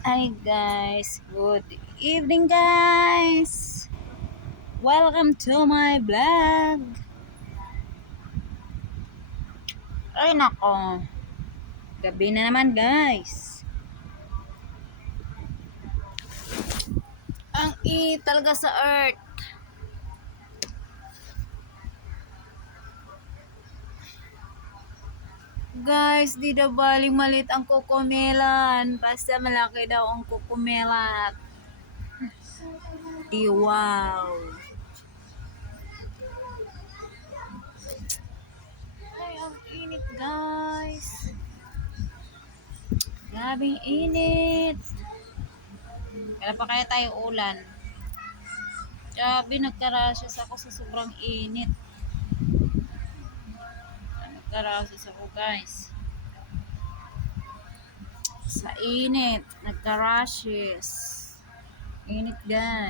Hi guys, good evening guys. Welcome to my vlog. Ay nako, gabi na naman guys. Ang init talaga sa earth. Guys, di daw baling malit ang kukumelan. Basta malaki daw ang kukumelat. Wow. Ay, ang init guys. Grabing init. Kaya pa kaya tayo ulan. Grabe, nagka-rashes ako sa sobrang init. Nagka-rashes ako guys. Sa init, nagka-rashes. Init guys.